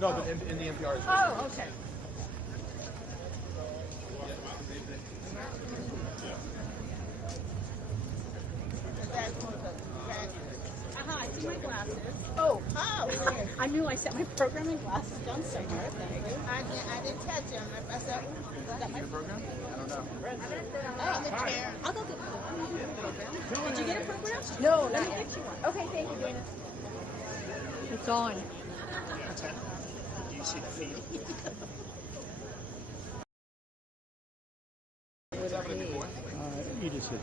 No, but in the NPR as well. Oh, okay. I see my glasses. Oh, I knew I set my programming glasses down somewhere. Thank you. I didn't catch him. I said, well. Did you get a program? I don't know. oh, the chair. I'll go get a program. Did you get a program? No, Let me get you one. Okay, thank you, Dana. It's on. Do you see the feed? You just hit.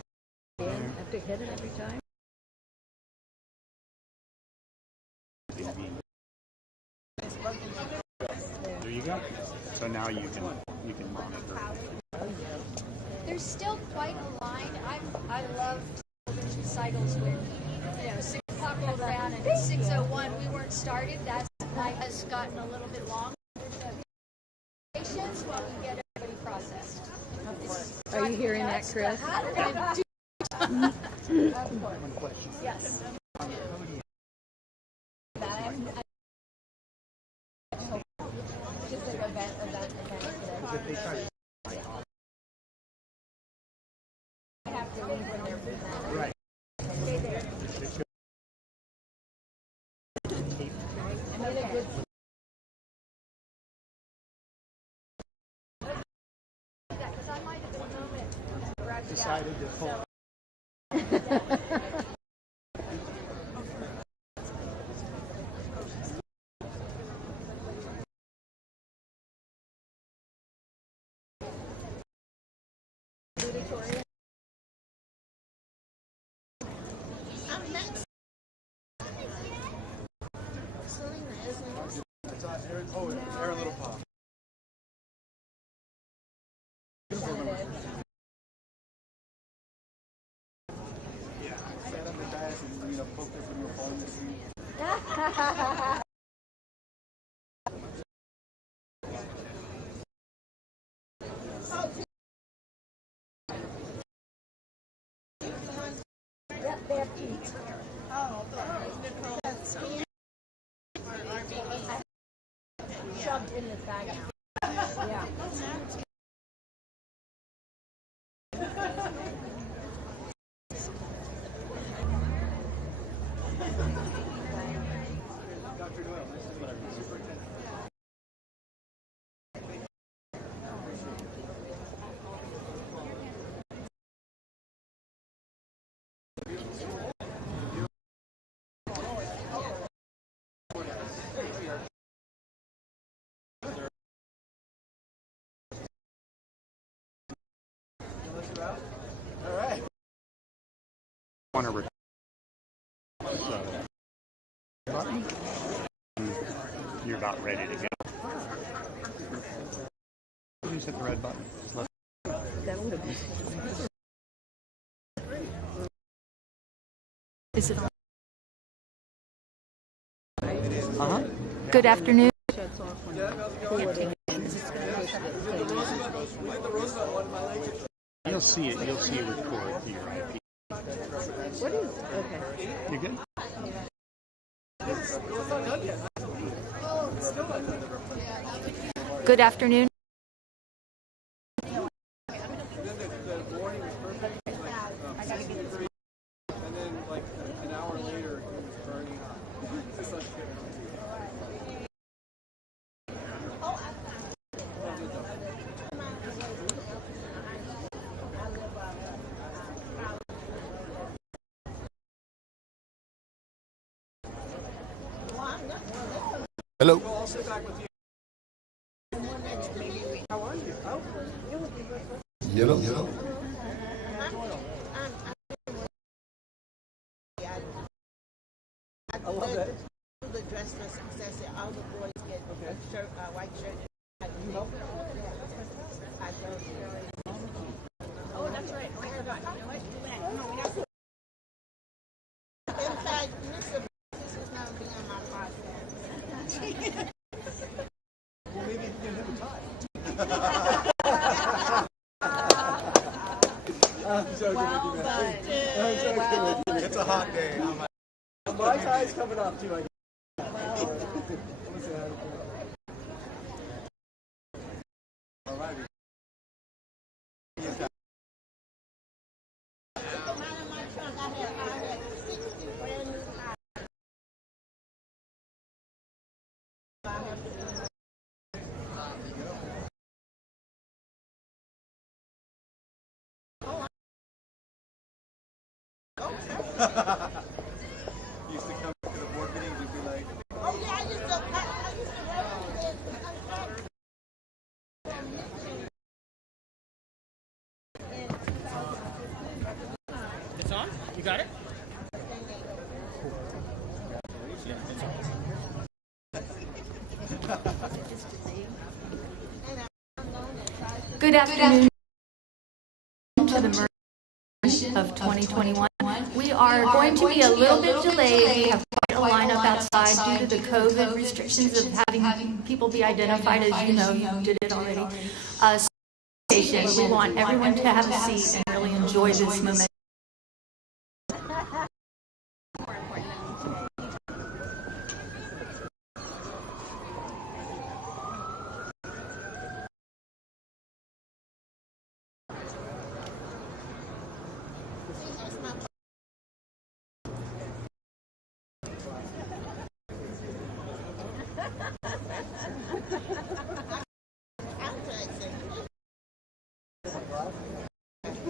I have to hit it every time. There you go. So now you can monitor. There's still quite a line. I love recitals when 6 o'clock rolled around and at 6:01 we weren't started. That night has gotten a little bit longer. Patience while we get everybody processed. Are you hearing that, Chris? Yes. Right. Decided to pull. Aaron Little Pop. Yeah, I sat on the desk and poked her from your phone to see. Shoved in his bag. Yeah. Dr. Doyle, this is what I'm superintendent. All right. Want to button. You're about ready to go. Please hit the red button. Is it on? Uh-huh. Good afternoon. You'll see it. You'll see it record to your IP. What is? Okay. You good? Good afternoon. And then, like, an hour later, it was burning up. Hello. I'll sit back with you. How are you? Yellow. I love that. The dress for success. All the boys get a shirt, a white shirt. I don't. Oh, that's right. I forgot. You know what? No, we have to. In fact, Mr. This is not being on my podcast. I'm joking Well with you, done. man. I'm joking Well with you. It's a hot day. My tie's coming off too. I guess. All right. Used to come to the board meetings and be like, Oh yeah, I used to represent. It's on? You got it? Good afternoon to the merge of 2021. We are going to be a little bit delayed. We have quite a lineup outside due to the COVID restrictions of having people be identified. As you know, you did it already. We want everyone to have a seat and really enjoy this moment.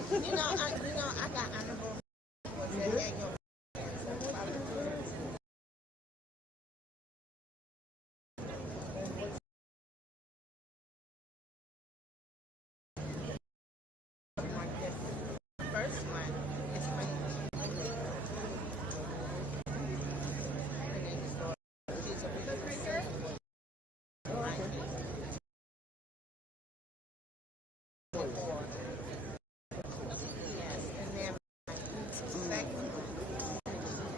I got honorable. First one is my she's a picture. Yes, and then second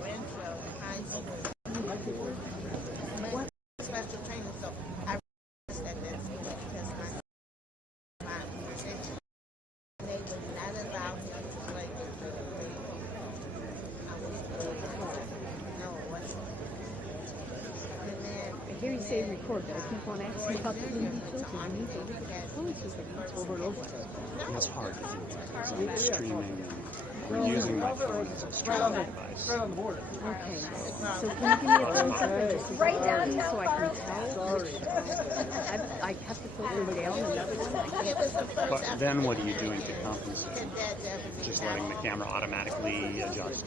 intro high school. Special training, so I realized that that's because my position. They would not allow him to play with the I was no, it wasn't. And then I hear you say record, but I keep on asking about the movie children. Over and over. It's hard to do because I'm streaming and we're using my phone as a streaming device. right on the border. Okay. So can you give me a thumbs up and just right downtown so I can tell? I have to filter them down and it was the first But then what are you doing to compensate? that ever Just letting the camera automatically adjust?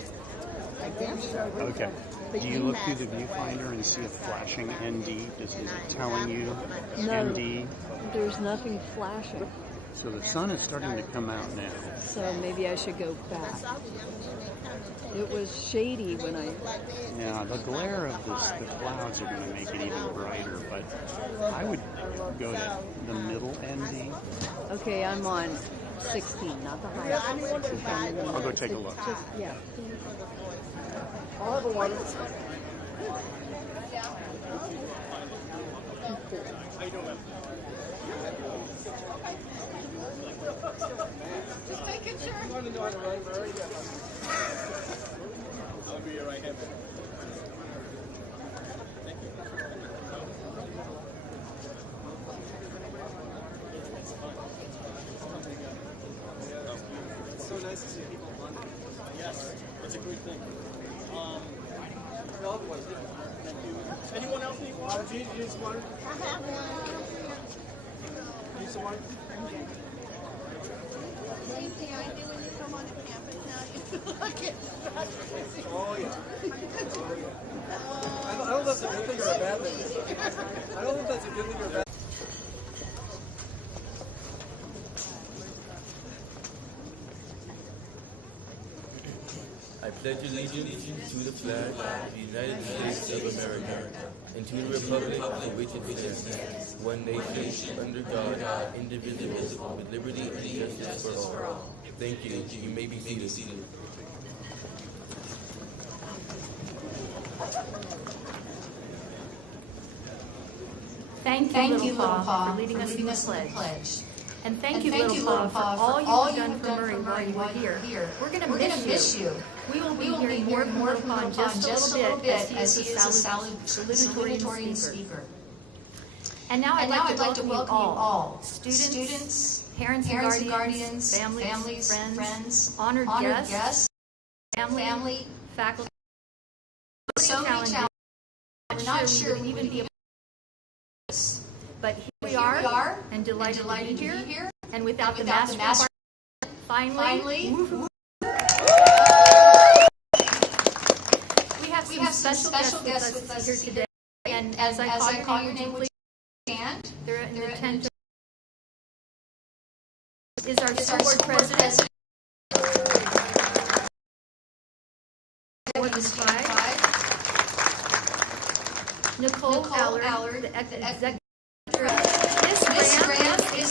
I guess so. Okay. Do you look through the viewfinder and see a flashing ND? Is it telling you No. ND? There's nothing flashing, So the sun is starting to come out now. so maybe I should go back. It was shady when I. Yeah, the glare of the clouds are going to make it even brighter, but I would go to the middle ND. Okay, I'm on 16, not the highest. I'll go take a look. Yeah. I'll have a water. Just making sure. I'll be your right hand man. It's so nice to see people in London. Yes, it's a great thing. The other one's different. Thank you. Anyone else need water? Do you need some water? I have one. Need some water? Same thing I do when you come on the campus now. You look at Oh, yeah. I don't know if that's a good thing or a bad thing. I don't know if that's a good thing or a bad thing. I pledge allegiance to the flag of the United States of America and to the republic for which it stands, one nation, under God, indivisible, with liberty and justice for all. Thank you. You may be seated. Thank thank you, Little Paw, for leading us in the pledge. And thank you, Little Paw, for all you've done for Murray while you were here. We're going to miss you. We will be hearing more from Little Paw in just a little bit as he is a salutatorian speaker. And now I'd like to welcome you all, students, parents and guardians, families, friends, honored guests, family, faculty. So many challenges. We're not sure we would be able to do this. But here we are, and delighted to be here. And without the master finally, we have some special guests with us here today. And as I call your name, please stand. They're in attendance. Is our school board president. Nicole Allard, the executive. This grant is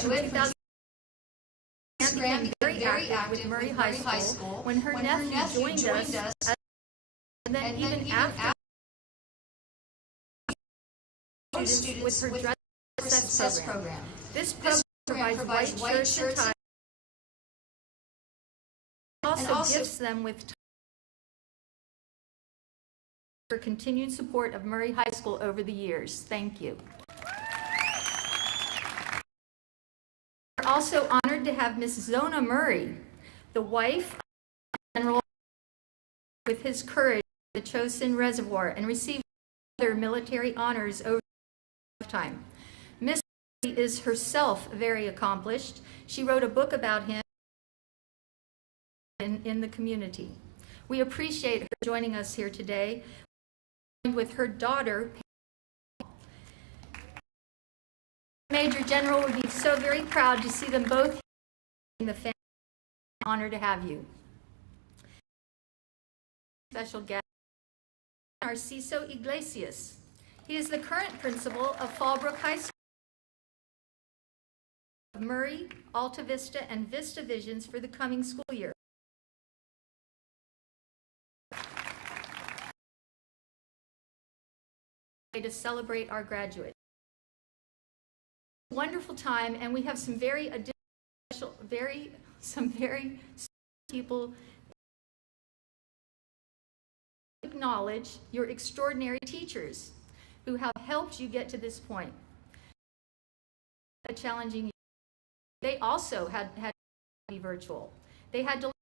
graduate. This grant became very active with Murray High School when her nephew joined us, and then even after students with her dress success program. This program provides white shirts and also gifts them with for continued support of Murray High School over the years. Thank you. We're also honored to have Miss Zona Murray, the wife of General with his courage at the Chosin Reservoir and received other military honors over his lifetime. Miss Murray is herself very accomplished. She wrote a book about him in the community. We appreciate her joining us here today with her daughter. Major General would be so very proud to see them both in the family. Honor to have you. Special guest, Narciso Iglesias. He is the current principal of Fallbrook High School. Murray, Alta Vista, and Vista Visions for the coming school year. To celebrate our graduate. Wonderful time, and we have some very special people acknowledge your extraordinary teachers who have helped you get to this point. A challenging year. They also had to be virtual. They had to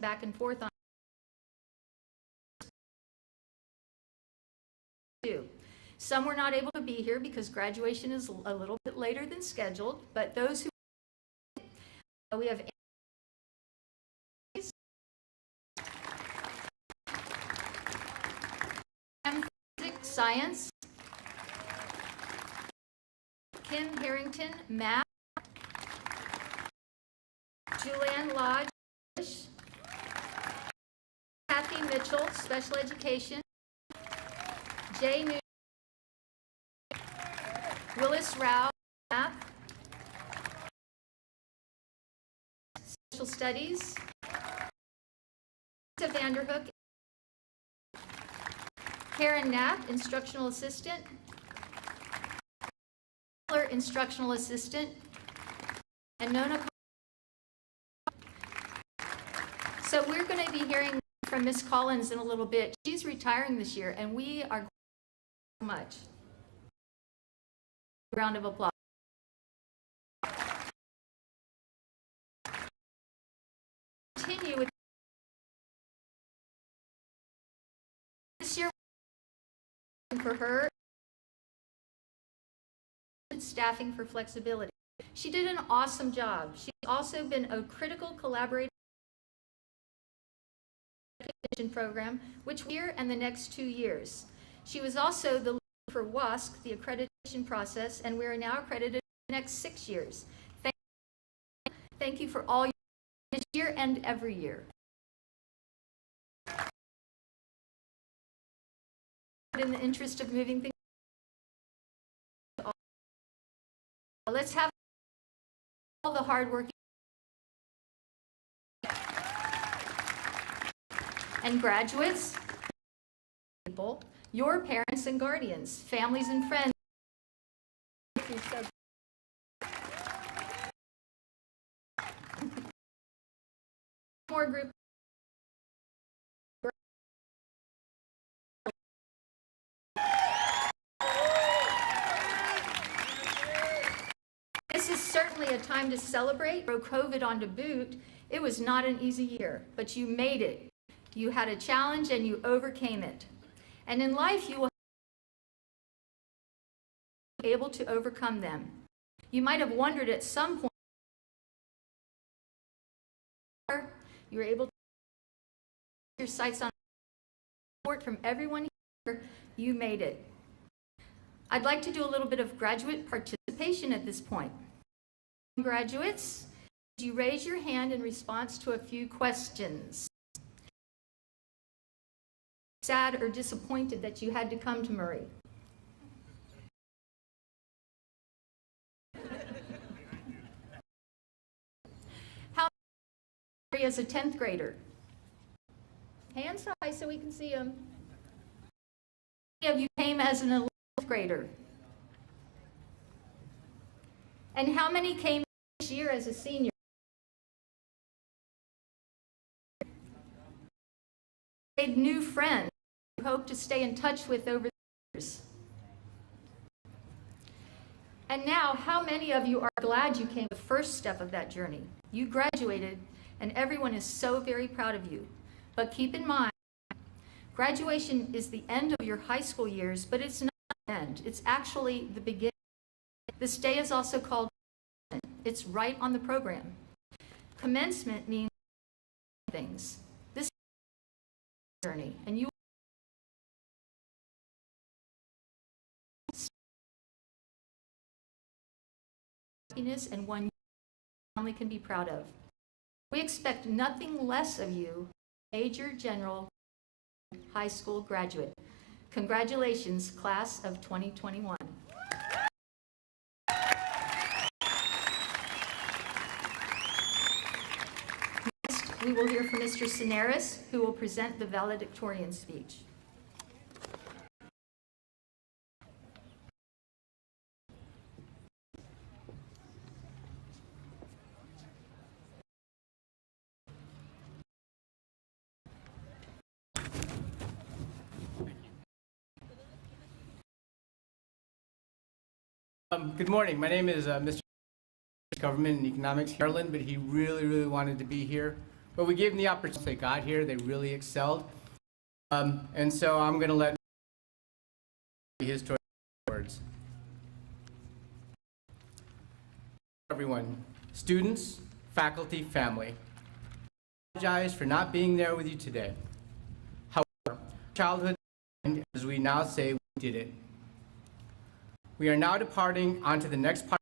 back and forth on. Some were not able to be here because graduation is a little bit later than scheduled, but those who we have physics, science, Kim Harrington, math, Julianne Lodge, Kathy Mitchell, special education, Jay New, Willis Rao, math, social studies, Lisa Vanderhook, Karen Knapp, instructional assistant, instructional assistant, and Nona. So we're going to be hearing from Miss Collins in a little bit. She's retiring this year, and we are so much. Round of applause. Continue with this year for her staffing for flexibility. She did an awesome job. She's also been a critical collaborator program, which year and the next 2 years. She was also the lead for WASC, the accreditation process, and we are now accredited for the next 6 years. Thank you for all your this year and every year. In the interest of moving things, let's have all the hard work and graduates. people, your parents and guardians, families and friends. More group. This is certainly a time to celebrate. Throw COVID on to boot. It was not an easy year, but you made it. You had a challenge and you overcame it. And in life, you will be able to overcome them. You might have wondered at some point, you were able to keep your sights on support from everyone here. You made it. I'd like to do a little bit of graduate participation at this point. Graduates, would you raise your hand in response to a few questions? Sad or disappointed that you had to come to Murray? How many as a 10th grader? Hands high so we can see them. How many of you came as an 11th grader? And how many came this year as a senior? Made new friends you hope to stay in touch with over the years. And now, how many of you are glad you came the first step of that journey? You graduated, and everyone is so very proud of you. But keep in mind, graduation is the end of your high school years, but it's not the end. It's actually the beginning. This day is also called commencement. It's right on the program. Commencement means things. This is a journey, and you and one your family can be proud of. We expect nothing less of you, Major General High School graduate. Congratulations, class of 2021. Next, we will hear from Mr. Cineris, who will present the valedictorian speech. Good morning. My name is Mr. Government and Economics, Maryland, but he really wanted to be here. But we gave him the opportunity. They got here. They really excelled. And so I'm going to let his words. Everyone, students, faculty, family, I apologize for not being there with you today. However, childhood, as we now say, we did it. We are now departing onto the next part,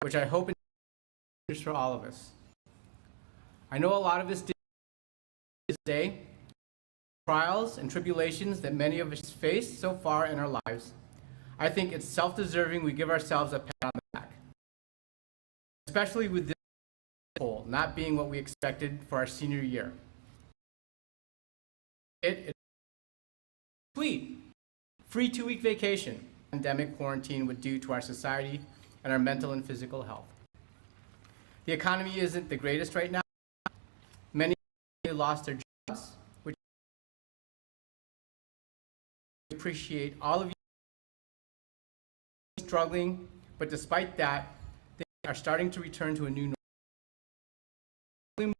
which I hope is for all of us. I know a lot of us did this day, trials and tribulations that many of us faced so far in our lives. I think it's self-deserving we give ourselves a pat on the back, especially with this whole not being what we expected for our senior year. It's sweet, free 2-week vacation. Pandemic quarantine would do to our society and our mental and physical health. The economy isn't the greatest right now. Many lost their jobs, which I appreciate all of you struggling, but despite that, they are starting to return to a new normal.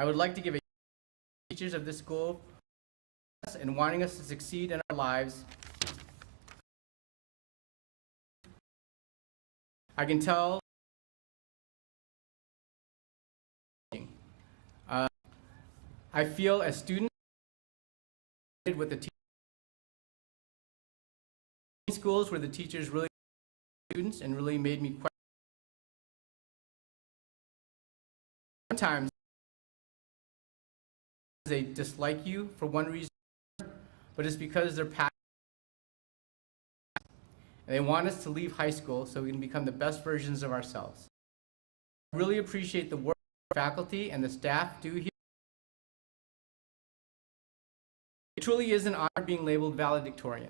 I would like to give a teachers of this school and wanting us to succeed in our lives. I can tell I feel as students with the schools where the teachers really students and really made me question. Sometimes they dislike you for one reason, but it's because they're passionate and they want us to leave high school so we can become the best versions of ourselves. I really appreciate the work the faculty and the staff do here. It truly is an honor being labeled valedictorian.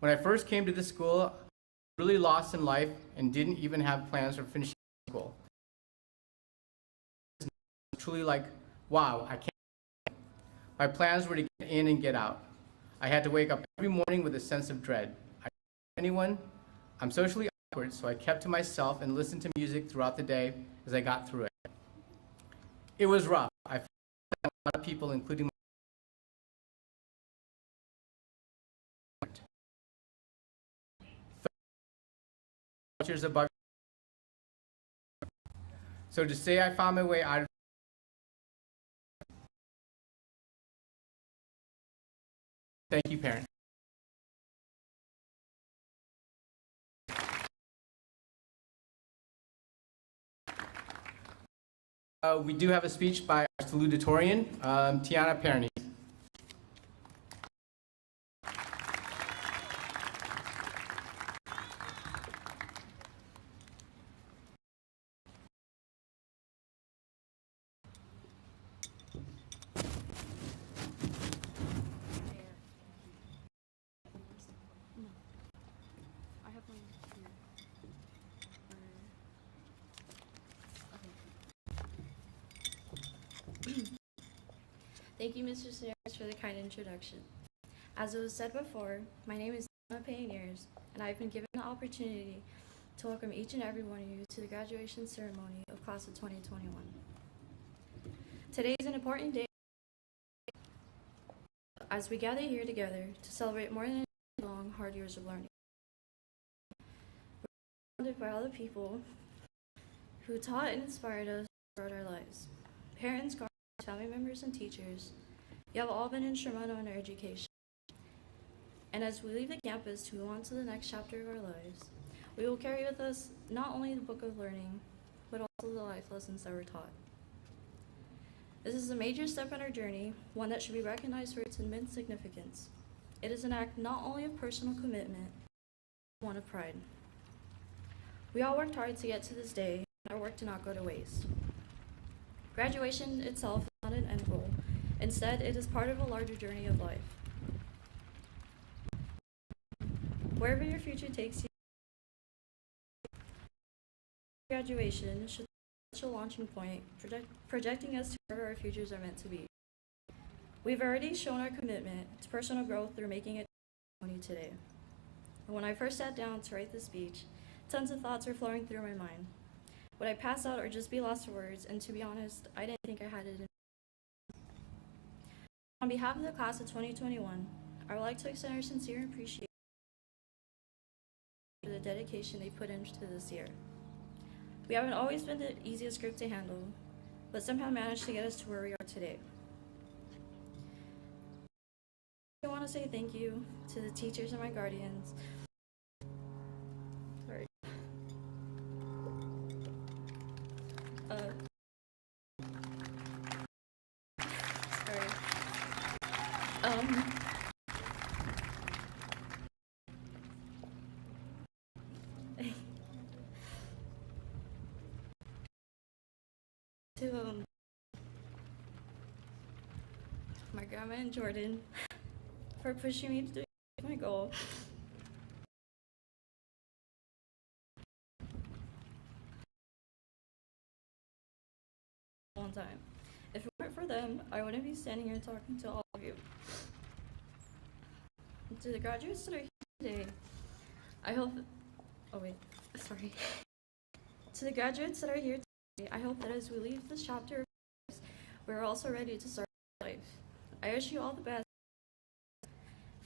When I first came to this school, I was really lost in life and didn't even have plans for finishing school. It's truly like, wow, I can't. My plans were to get in and get out. I had to wake up every morning with a sense of dread. I didn't know anyone. I'm socially awkward, so I kept to myself and listened to music throughout the day as I got through it. It was rough. I felt like a lot of people, including cultures above. So to say I found my way out of thank you, parents. We do have a speech by our salutatorian, Tiana Perny. Thank you, Mr. Sears, for the kind introduction. As it was said before, my name is Anna Pioneers, and I've been given the opportunity to welcome each and every one of you to the graduation ceremony of Class of 2021. Today is an important day as we gather here together to celebrate more than a long, hard years of learning. We're surrounded by all the people who taught and inspired us throughout our lives. Parents, guardians, family members, and teachers, you have all been instrumental in our education. And as we leave the campus to move on to the next chapter of our lives, we will carry with us not only the book of learning, but also the life lessons that were taught. This is a major step in our journey, one that should be recognized for its immense significance. It is an act not only of personal commitment, but one of pride. We all worked hard to get to this day, and our work did not go to waste. Graduation itself is not an end goal. Instead, it is part of a larger journey of life. Wherever your future takes you, graduation should be a launching point, projecting us to where our futures are meant to be. We've already shown our commitment to personal growth through making it today. And when I first sat down to write this speech, tons of thoughts were flowing through my mind. Would I pass out or just be lost for words? And to be honest, I didn't think I had it in me. On behalf of the class of 2021, I would like to extend our sincere appreciation for the dedication they put into this year. We haven't always been the easiest group to handle, but somehow managed to get us to where we are today. I want to say thank you to the teachers and my guardians. Sorry. To my grandma and Jordan for pushing me to my goal. One time. If it weren't for them, I wouldn't be standing here talking to all of you. To the graduates that are here today, I hope, To the graduates that are here today, I hope that as we leave this chapter of our lives, we're also ready to start life. I wish you all the best.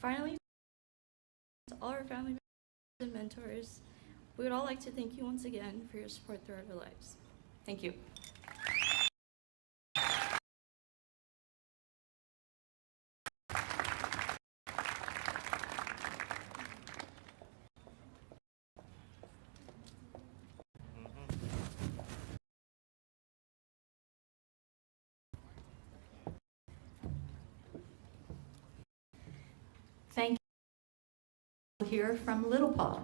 Finally, to all our family members and mentors, we would all like to thank you once again for your support throughout our lives. Thank you. Thank you. We'll hear from Little Paul.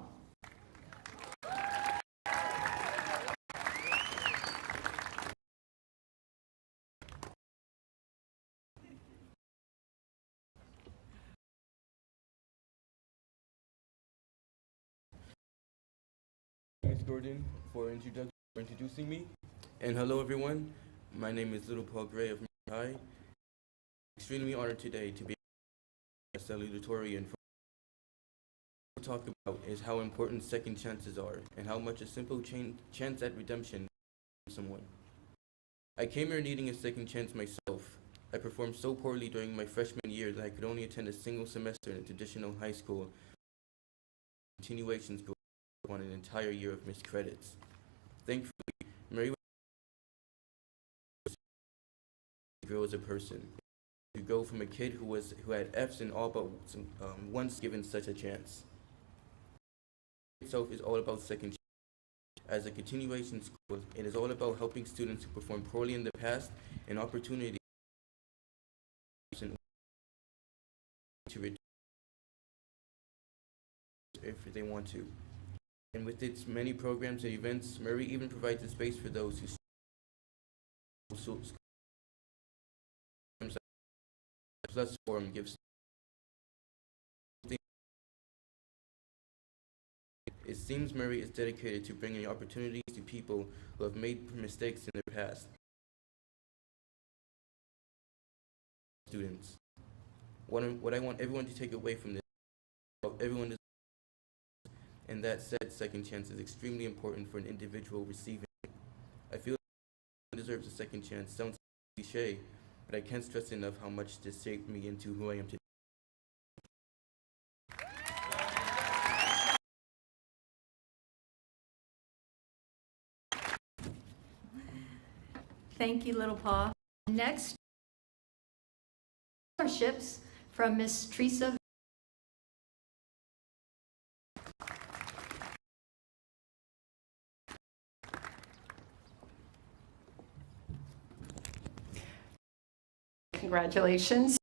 Jordan for introducing me. And hello everyone, my name is Little Paul Gray of Murray High. Extremely honored today to be a salutatorian. What we'll talk about is how important second chances are and how much a simple chance at redemption can someone. I came here needing a second chance myself. I performed so poorly during my freshman year that I could only attend a single semester in a traditional high school. Continuations go on an entire year of missed credits. Thankfully, Mary grew as a person. To go from a kid who had F's in all but once given such a chance. Itself is all about second chance. As a continuation school, it is all about helping students who performed poorly in the past an opportunity to reduce if they want to. And with its many programs and events, Murray even provides a space for those who Plus Forum gives. It seems Murray is dedicated to bringing opportunities to people who have made mistakes in their past. Students. What I want everyone to take away from this, everyone is, and that said, second chance is extremely important for an individual receiving it. I feel everyone deserves a second chance. Sounds cliche, but I can't stress enough how much this shaped me into who I am today. Thank you, Little Paw. Next, scholarships from Miss Teresa. Congratulations.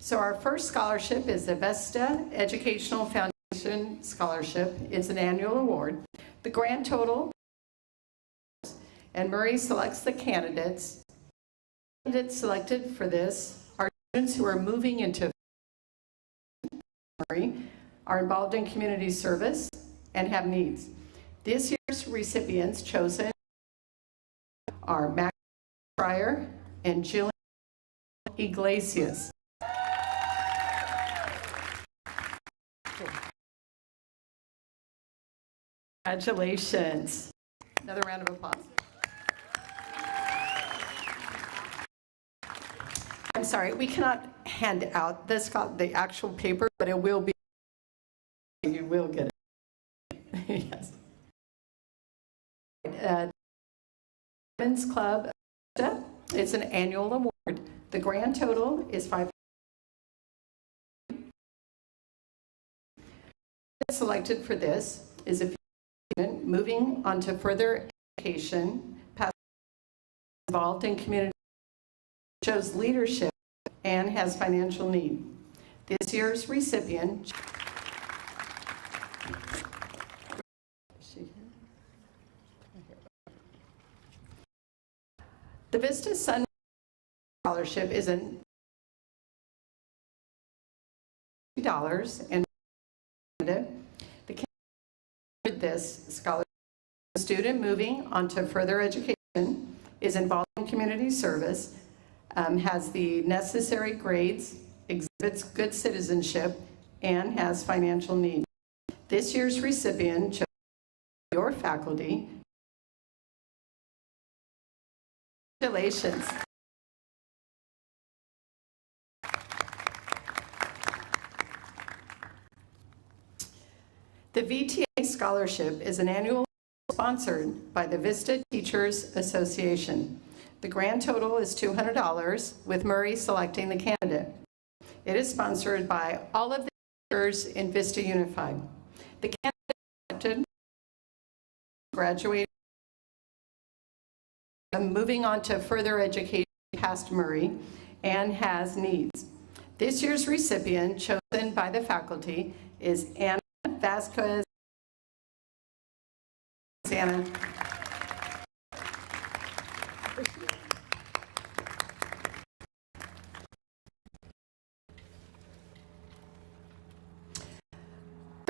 So our first scholarship is the Vesta Educational Foundation Scholarship. It's an annual award. The grand total, and Murray selects the candidates. Candidates selected for this are students who are moving into Murray, are involved in community service, and have needs. This year's recipients chosen are Max Pryor and Jillian Iglesias. Congratulations. Another round of applause. I'm sorry, we cannot hand out this, the actual paper, but it will be, you will get it. Yes. Women's Club, it's an annual award. The grand total is $500. Selected for this is a student moving on to further education, involved in community, shows leadership, and has financial need. This year's recipient the Vista Sun Scholarship is $2 and the this scholarship student moving on to further education, is involved in community service, has the necessary grades, exhibits good citizenship, and has financial need. This year's recipient chose your faculty. Congratulations. The VTA Scholarship is an annual sponsored by the Vista Teachers Association. The grand total is $200, with Murray selecting the candidate. It is sponsored by all of the teachers in Vista Unified. The candidate selected graduated, moving on to further education past Murray, and has needs. This year's recipient, chosen by the faculty, is Anna Vasquez. Anna.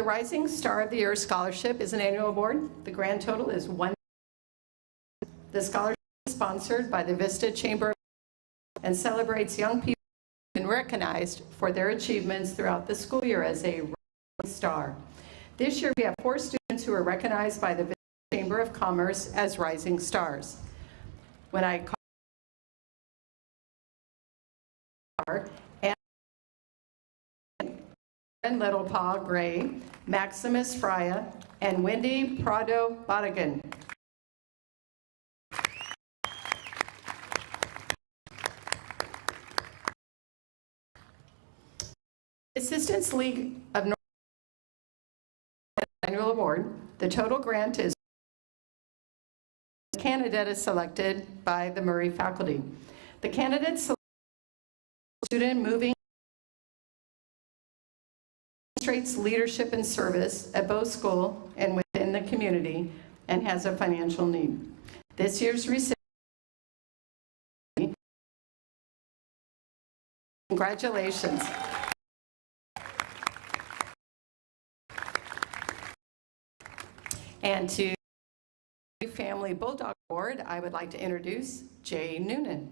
The Rising Star of the Year Scholarship is an annual award. The grand total is $1. The scholarship is sponsored by the Vista Chamber of and celebrates young people who have been recognized for their achievements throughout the school year as a Rising Star. This year we have 4 students who are recognized by the Vista Chamber of Commerce as Rising Stars. When I call and Little Paw Gray, Maximus Freya, and Wendy Prado Bodigan. Assistance League of North Annual Award. The total grant is candidate is selected by the Murray faculty. The candidate selected student moving demonstrates leadership and service at both school and within the community and has a financial need. This year's recipient, congratulations. And to the Family Bulldog Award, I would like to introduce Jay Noonan.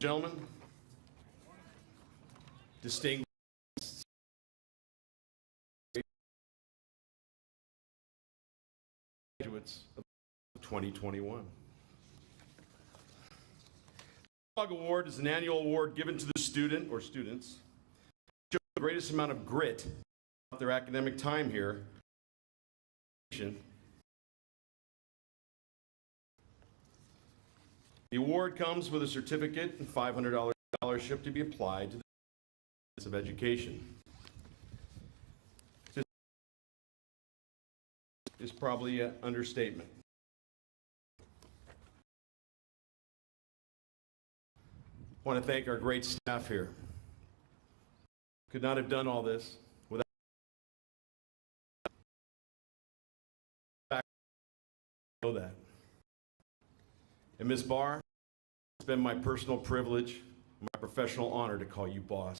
Gentlemen, distinguished graduates of 2021. The Bulldog Award is an annual award given to the student or students who show the greatest amount of grit throughout their academic time here. The award comes with a certificate and $500 scholarship to be applied to the Office of Education. This is probably an understatement. I want to thank our great staff here. Could not have done all this without know that. And Ms. Barr, it's been my personal privilege, my professional honor to call you boss.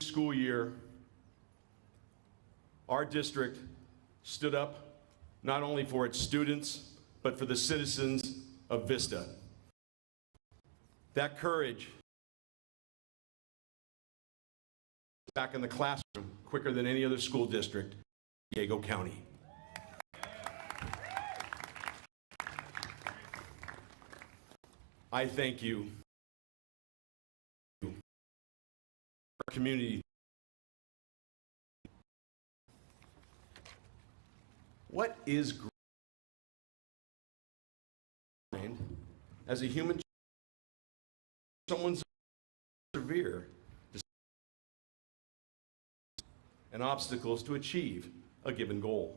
School year, our district stood up not only for its students, but for the citizens of Vista. That courage back in the classroom quicker than any other school district in Diego County. I thank you, our community. What is grind as a human? Someone's severe and obstacles to achieve a given goal.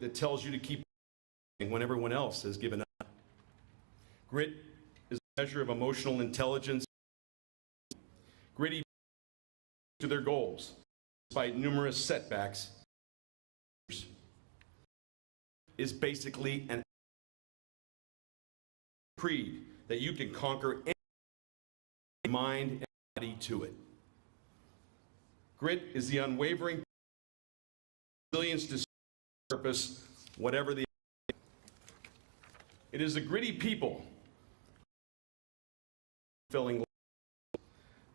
That tells you to keep when everyone else has given up. Grit is a measure of emotional intelligence. Gritty to their goals, despite numerous setbacks, is basically an creed that you can conquer any mind and body to it. Grit is the unwavering resilience to purpose, whatever the. It is the gritty people.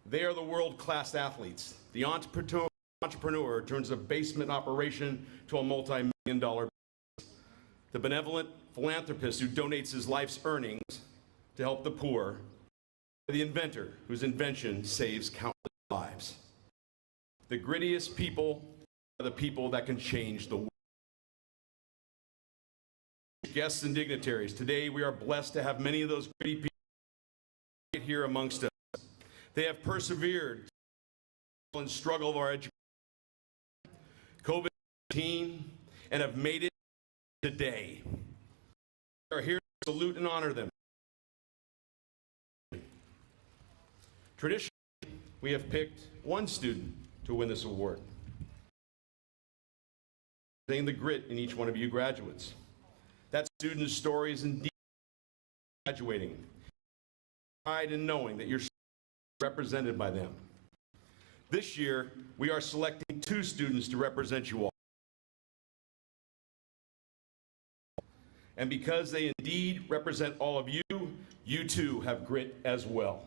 They are the world-class athletes. The entrepreneur turns a basement operation to a multi-million-dollar business. The benevolent philanthropist who donates his life's earnings to help the poor. The inventor whose invention saves countless lives. The grittiest people are the people that can change the world. Guests and dignitaries, today we are blessed to have many of those gritty people here amongst us. They have persevered in the struggle of our education. team and have made it today. We are here to salute and honor them. Traditionally, we have picked one student to win this award. Seeing the grit in each one of you graduates. That student's story is indeed graduating. Pride in knowing that you're represented by them. This year, we are selecting 2 students to represent you all. And because they indeed represent all of you, you too have grit as well.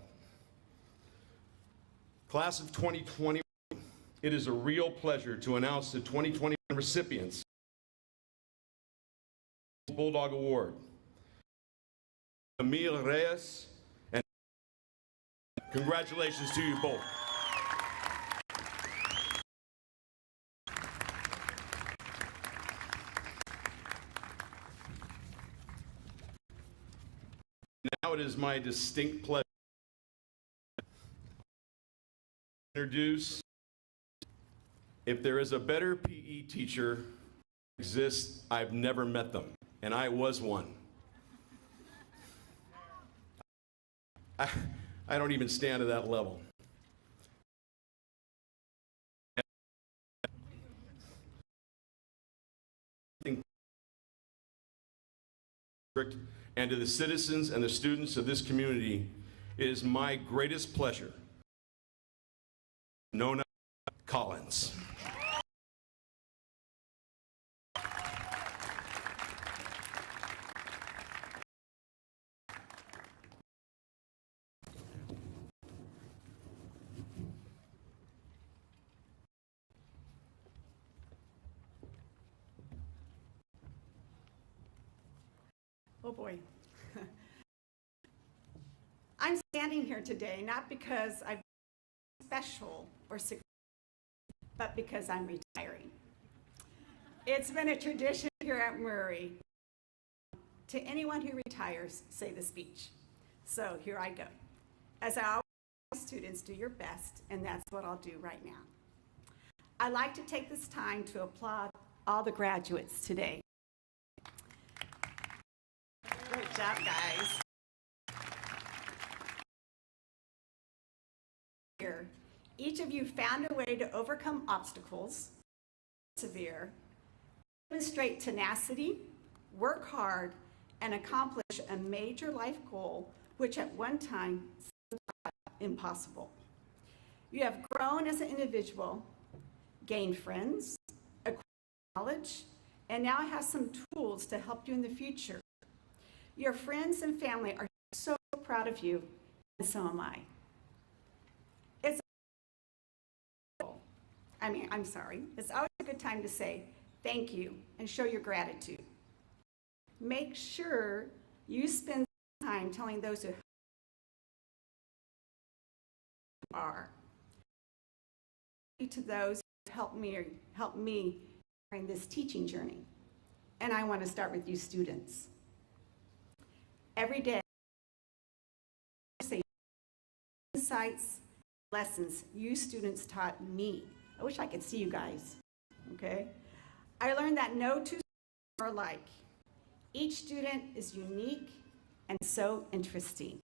Class of 2021, it is a real pleasure to announce the 2021 recipients of the Bulldog Award. Emil Reyes, and congratulations to you both. Now it is my distinct pleasure to introduce, if there is a better PE teacher exists, I've never met them, and I was one. I don't even stand at that level. And to the citizens and the students of this community, it is my greatest pleasure. Nona Collins. Oh boy. I'm standing here today not because I'm special or significant, but because I'm retiring. It's been a tradition here at Murray to anyone who retires, say the speech. So here I go. As I always tell students, do your best, and that's what I'll do right now. I'd like to take this time to applaud all the graduates today. Great job, guys. Here, each of you found a way to overcome obstacles, persevere, demonstrate tenacity, work hard, and accomplish a major life goal, which at one time seemed impossible. You have grown as an individual, gained friends, acquired knowledge, and now have some tools to help you in the future. Your friends and family are so proud of you, and so am I. It's always a good time to say thank you and show your gratitude. Make sure you spend time telling those who are. To those who helped me during this teaching journey. And I want to start with you students. Every day, insights, lessons you students taught me. I wish I could see you guys, okay? I learned that no two students are alike. Each student is unique and so interesting.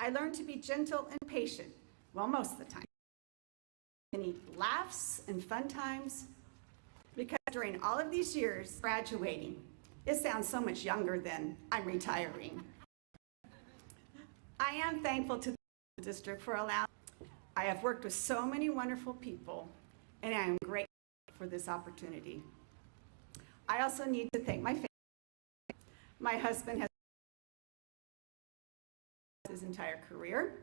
I learned to be gentle and patient, well, most of the time. Many laughs and fun times, because during all of these years graduating, it sounds so much younger than I'm retiring. I am thankful to the district for allowing. I have worked with so many wonderful people, and I am grateful for this opportunity. I also need to thank my family. My husband has his entire career.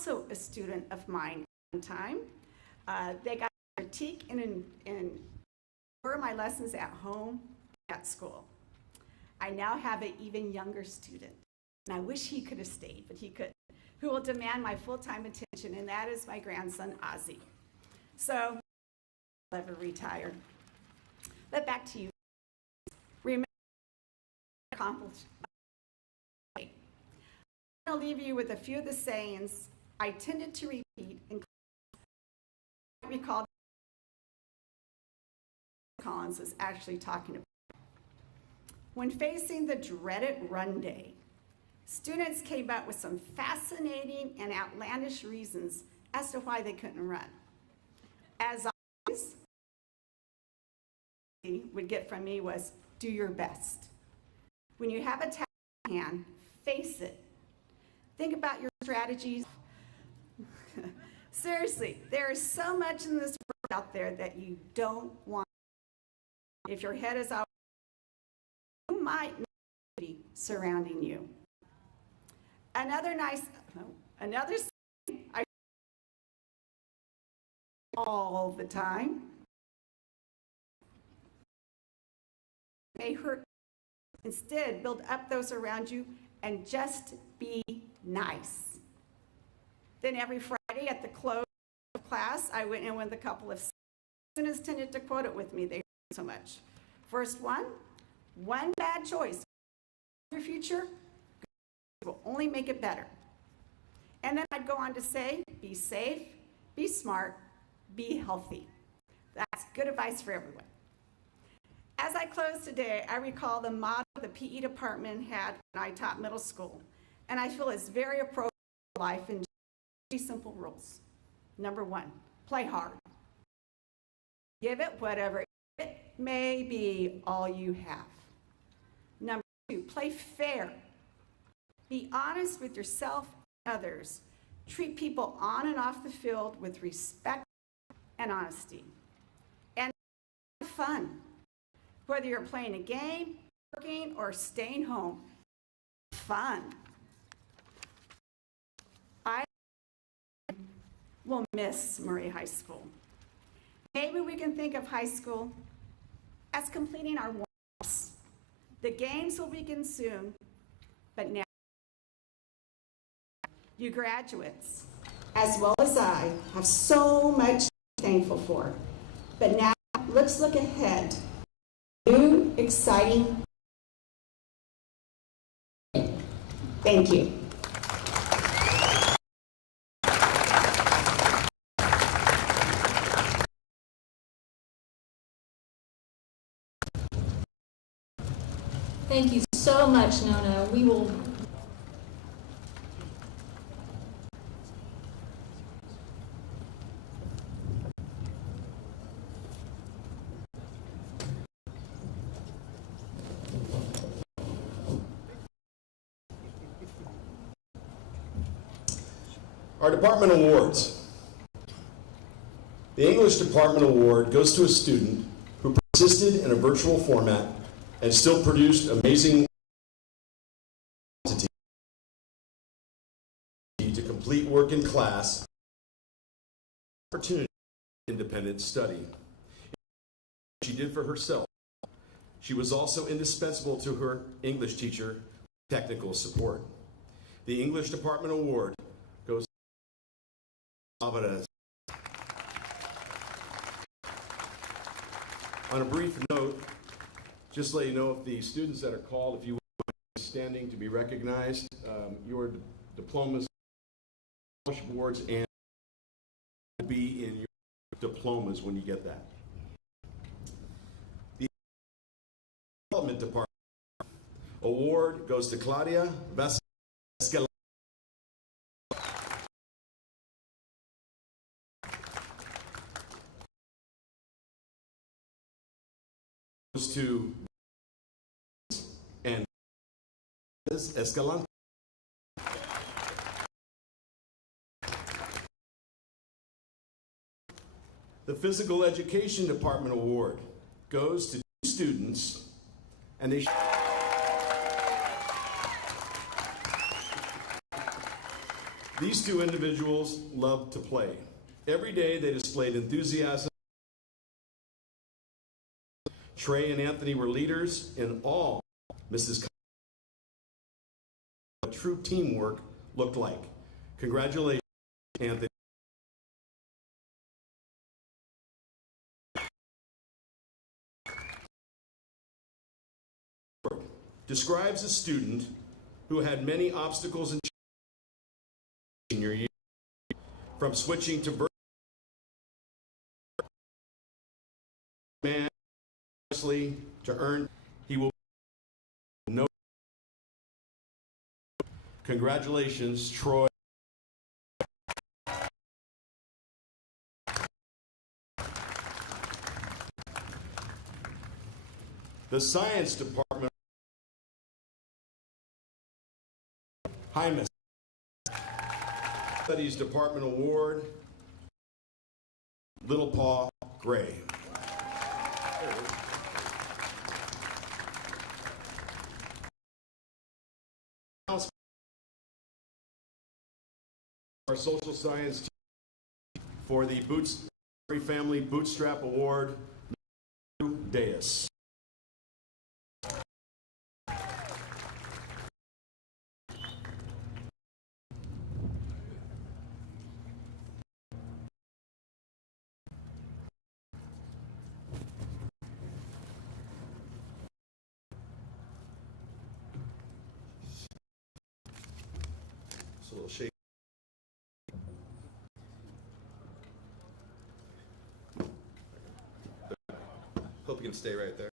Also a student of mine one time. They got a critique in were my lessons at home, at school. I now have an even younger student, and I wish he could have stayed, but he couldn't, who will demand my full-time attention, and that is my grandson, Ozzy. So, I'll never retire. But back to you. Remember, accomplished. I'm going to leave you with a few of the sayings I tended to repeat and recall Collins is actually talking about. When facing the dreaded run day, students came up with some fascinating and outlandish reasons as to why they couldn't run. As always, would get from me was, do your best. When you have a task at hand, face it. Think about your strategies. Seriously, there is so much in this world out there that you don't want. If your head is out, you might not be surrounding you. Another saying I all the time may hurt. Instead, build up those around you and just be nice. Then every Friday at the close of class, I went in with a couple of students tended to quote it with me. They heard so much. First one bad choice. Your future will only make it better. And then I'd go on to say, be safe, be smart, be healthy. That's good advice for everyone. As I close today, I recall the motto the PE department had when I taught middle school, and I feel it's very appropriate for life in 3 simple rules. Number 1, play hard. Give it whatever it may be all you have. Number 2, play fair. Be honest with yourself and others. Treat people on and off the field with respect and honesty. And have fun. Whether you're playing a game, working, or staying home, fun. I will miss Murray High School. Maybe we can think of high school as completing our warm-ups. The games will begin soon, but now you graduates, as well as I, have so much to be thankful for. But now let's look ahead. New, exciting. Thank you. Thank you so much, Nona. We will. Our department awards. The English Department Award goes to a student who persisted in a virtual format and still produced amazing quantity to complete work in class, opportunity for independent study. She did for herself. She was also indispensable to her English teacher, technical support. The English Department Award goes to Alvarez. On a brief note, just to let you know, if the students that are called, if you want standing to be recognized, your diplomas, awards, and will be in your diplomas when you get that. The Development Department Award goes to Claudia Vasquez. Goes to and Escalante. The Physical Education Department Award goes to 2 students, and they these 2 individuals loved to play. Every day they displayed enthusiasm. Trey and Anthony were leaders in all Mrs. What true teamwork looked like. Congratulations, Anthony. Describes a student who had many obstacles in senior year, from switching to virtual man tirelessly to earn. He will know. Congratulations, Troy. The Science Department. Hymus. Studies Department Award, Little Paw Gray. Our social science team for the Family Bootstrap Award, Deus. It's a little shaky. Hope you can stay right there.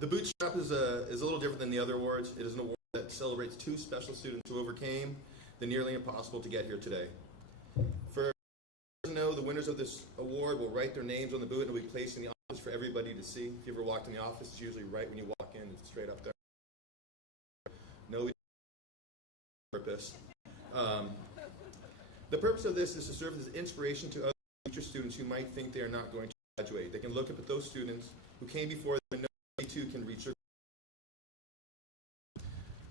The Bootstrap is a little different than the other awards. It is an award that celebrates two special students who overcame the nearly impossible to get here today. For those who know, the winners of this award will write their names on the boot and it will be placed in the office for everybody to see. If you ever walked in the office, it's usually right when you walk in, it's straight up there. No purpose. The purpose of this is to serve as inspiration to other future students who might think they are not going to graduate. They can look up at those students who came before them and know they too can reach their.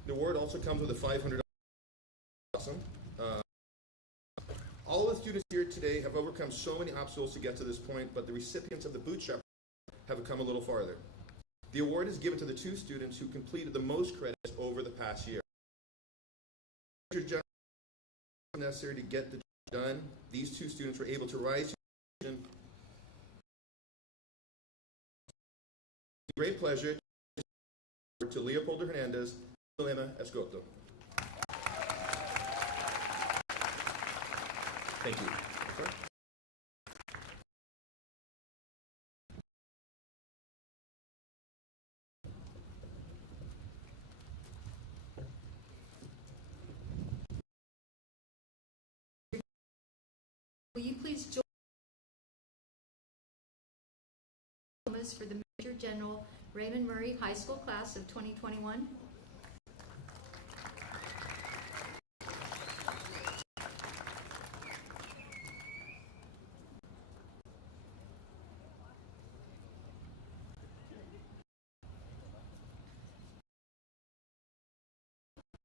The award also comes with a $500. Awesome. All of the students here today have overcome so many obstacles to get to this point, but the recipients of the Bootstrap have come a little farther. The award is given to the two students who completed the most credits over the past year. Necessary to get the job done, these two students were able to rise to the occasion. Great pleasure to Leopoldo Hernandez, Elena Escoto. Thank you. Okay. Will you please join us for the Major General Raymond Murray High School class of 2021?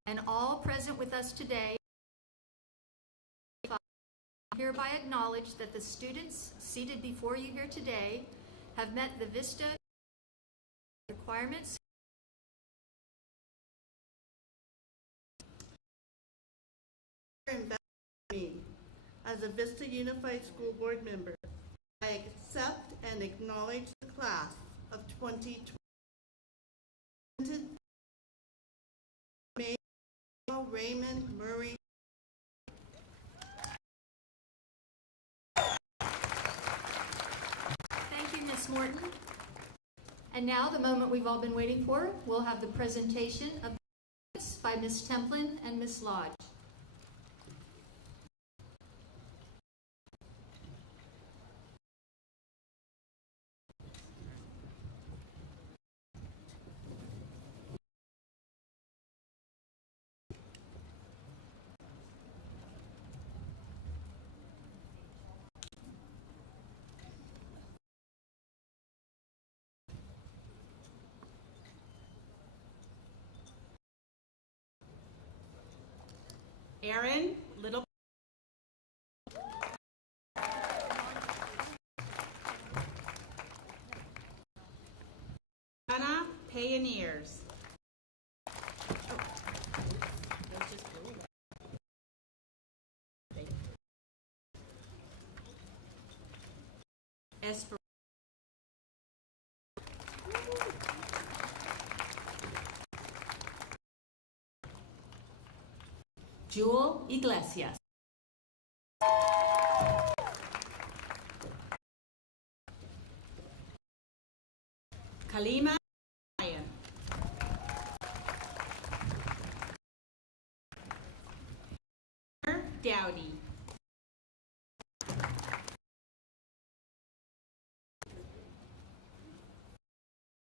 And all present with us today hereby acknowledge that the students seated before you here today have met the VISTA requirements. Me as a VISTA Unified School Board member, I accept and acknowledge the class of 2020. Raymond Murray. Thank you, Ms. Morton. And now the moment we've all been waiting for, we'll have the presentation of by Ms. Templin and Ms. Lodge. Aaron Little. Anna Pioneers. Esper. Jewel Iglesias. Kalima Ryan. Dowdy.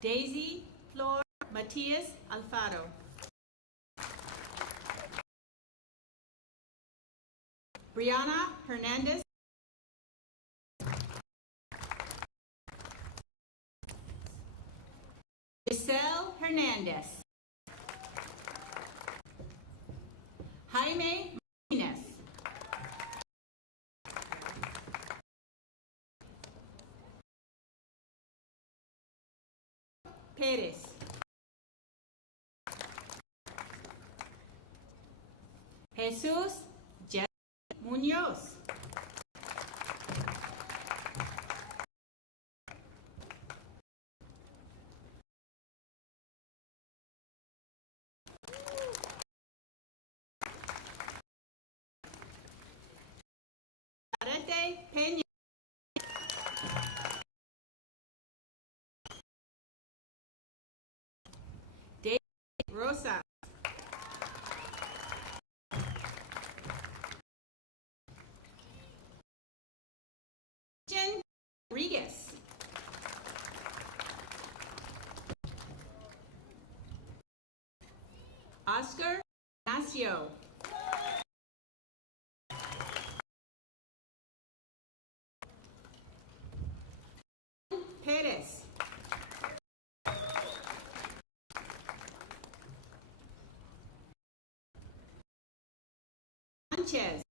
Daisy Flor Matias Alfaro. Brianna Hernandez. Giselle Hernandez. Jaime Martinez. Perez. Jesus Muñoz. Arete Peña. David Rosa. Jen Rodriguez. Oscar Ignacio. Perez. Sanchez.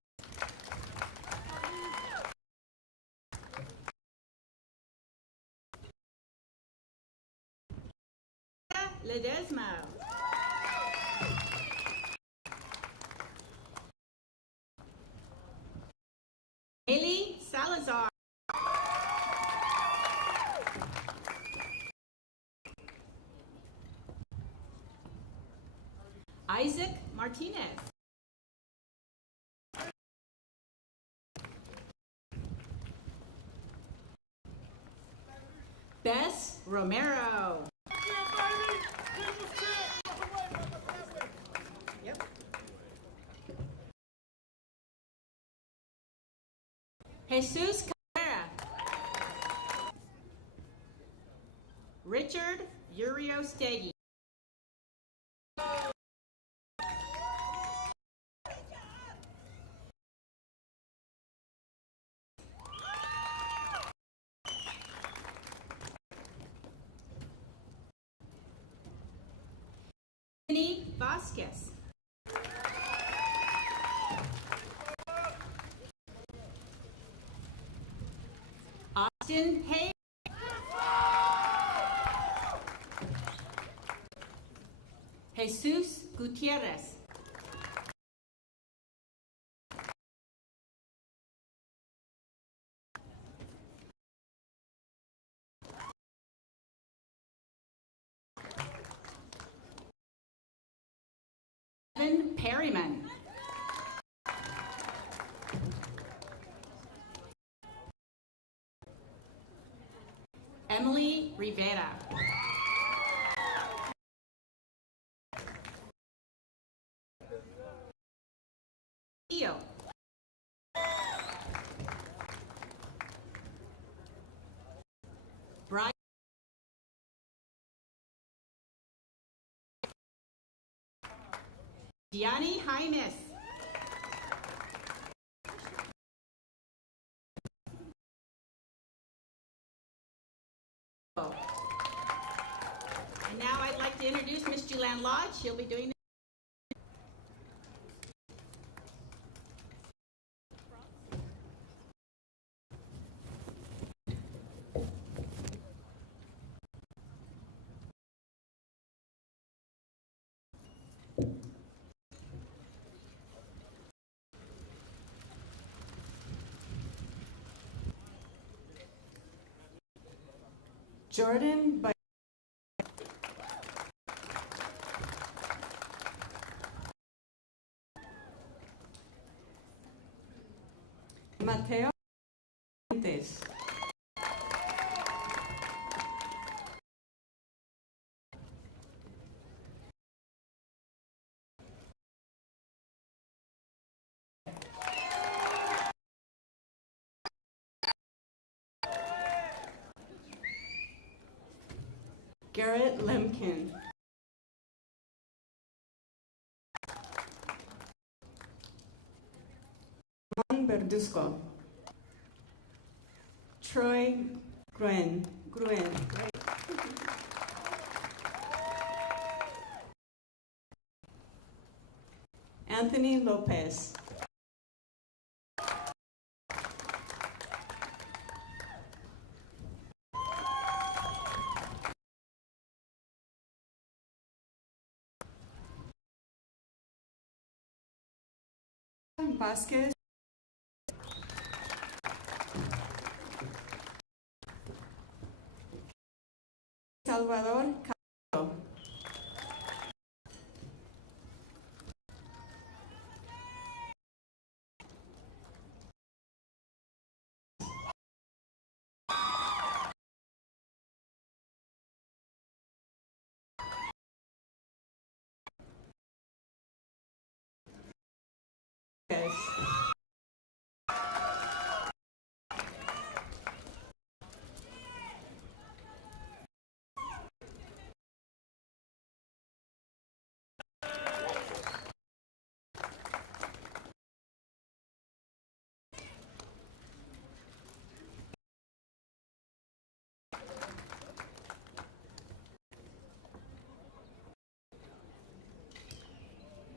Ledesma. Haley Salazar. Isaac Martinez. Bess Romero. Yep. Jesus Carrera. Richard Uriostegi. Anthony Vasquez. Austin Hay. Jesus Gutierrez. Evan Perryman. Emily Rivera. Theo. Brian. Gianni Jaimes. And now I'd like to introduce Miss Julianne Lodge. She'll be doing Jordan by Mateo Fuentes. Garrett Lemkin. Juan Verduzco. Troy Gruen. Anthony Lopez. Vasquez. Salvador Castro.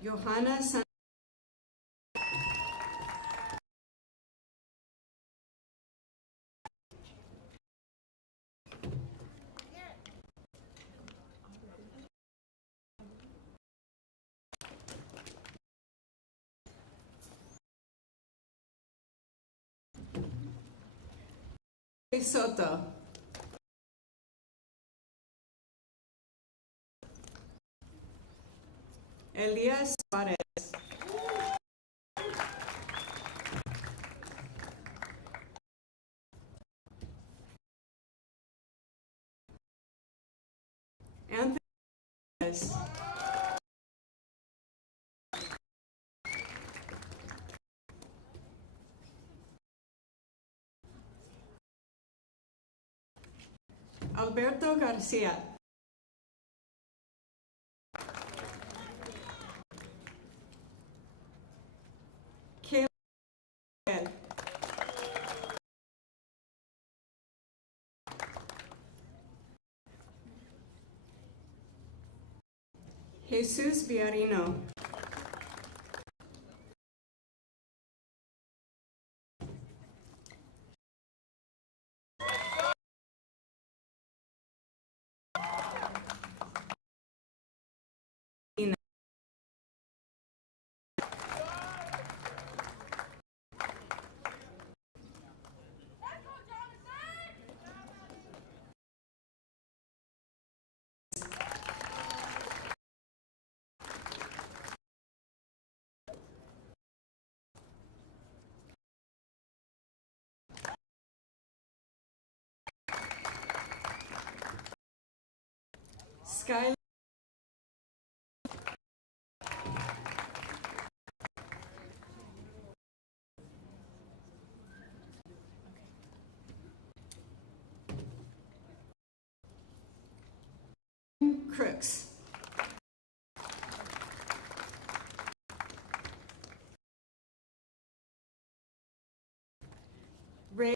Johanna San Soto. Elias Suarez. Anthony Lopez. Alberto Garcia. Caleb. Jesus Villarino. Skylar Crooks. Ray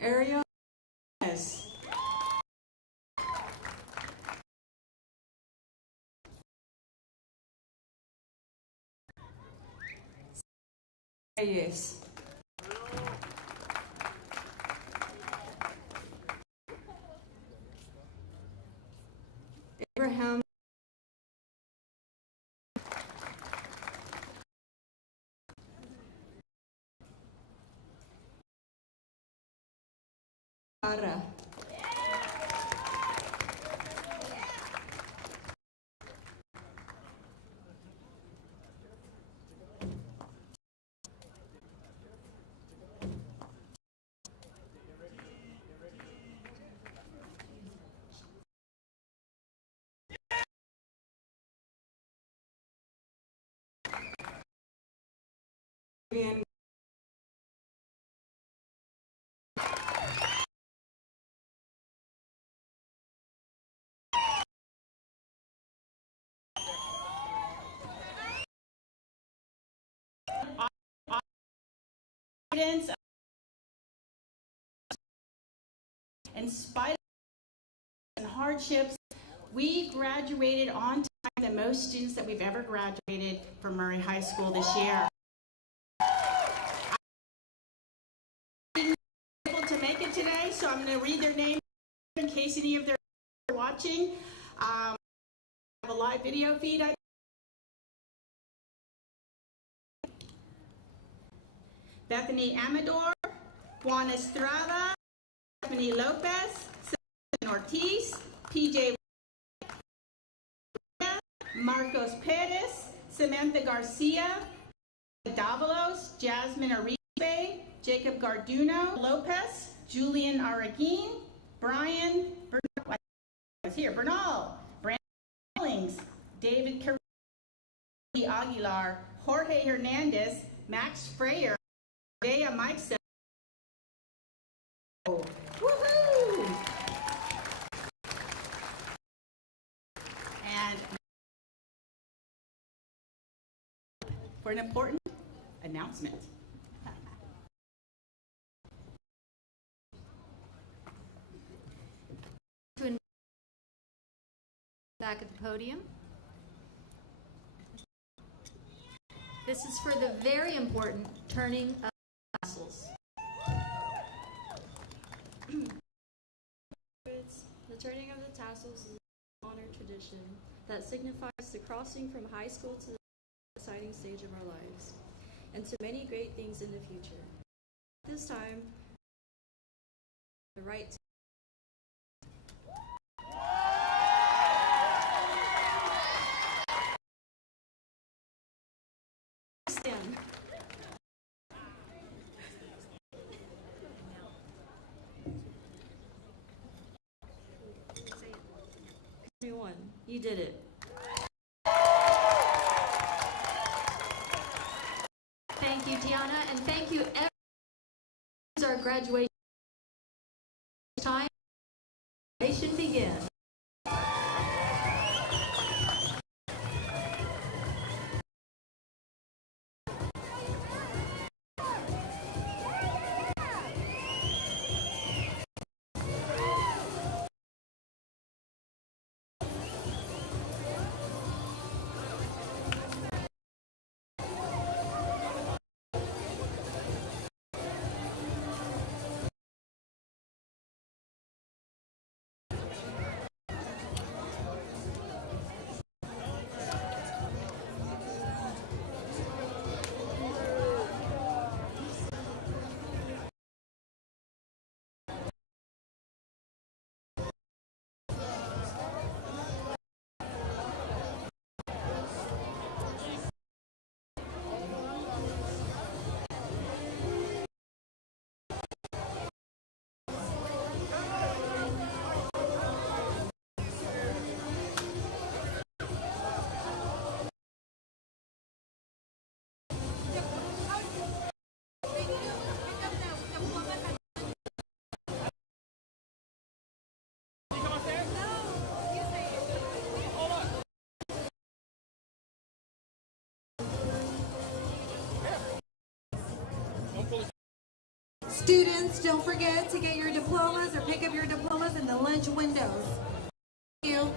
Ariel S. Reyes. Abraham Ara. Vivian Students, in spite of and hardships, we graduated on time, the most students that we've ever graduated from Murray High School this year. I'm able to make it today, so I'm going to read their names in case any of them are watching. I have a live video feed. Bethany Amador, Juan Estrada, Stephanie Lopez, Sebastian Ortiz, PJ Marcos Perez, Samantha Garcia, Davalos, Jasmine Aribe, Jacob Garduno Lopez, Julian Araguin, Brian Bernal, Brandon Hollings, David Carrillo, Aguilar, Jorge Hernandez, Max Freyer, Dea Mikeson. Woohoo! And for an important announcement. Back at the podium. This is for the very important turning of tassels. The turning of the tassels is an honor tradition that signifies the crossing from high school to the exciting stage of our lives, and to many great things in the future. This time, the right to stand. Everyone, you did it. Thank you, Tiana, and thank you everyone. This is our graduation time. Graduation begins. Students, don't forget to get your diplomas or pick up your diplomas in the lunch windows. Thank you.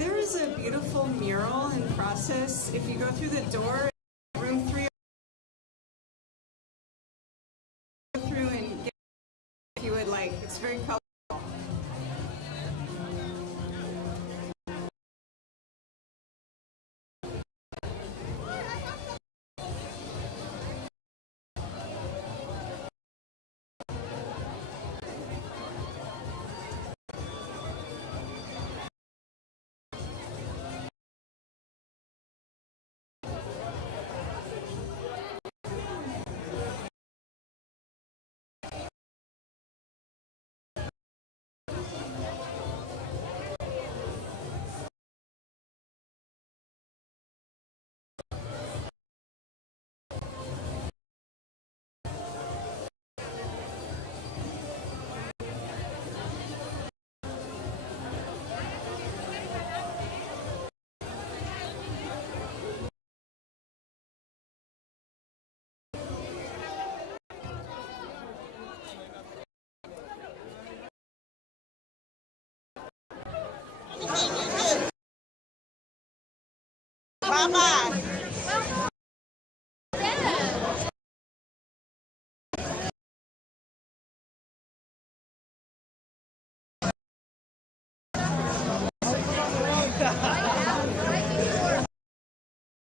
There is a beautiful mural in process. If you go through the door, room 3, go through and get if you would like. It's very colorful. Bye-bye.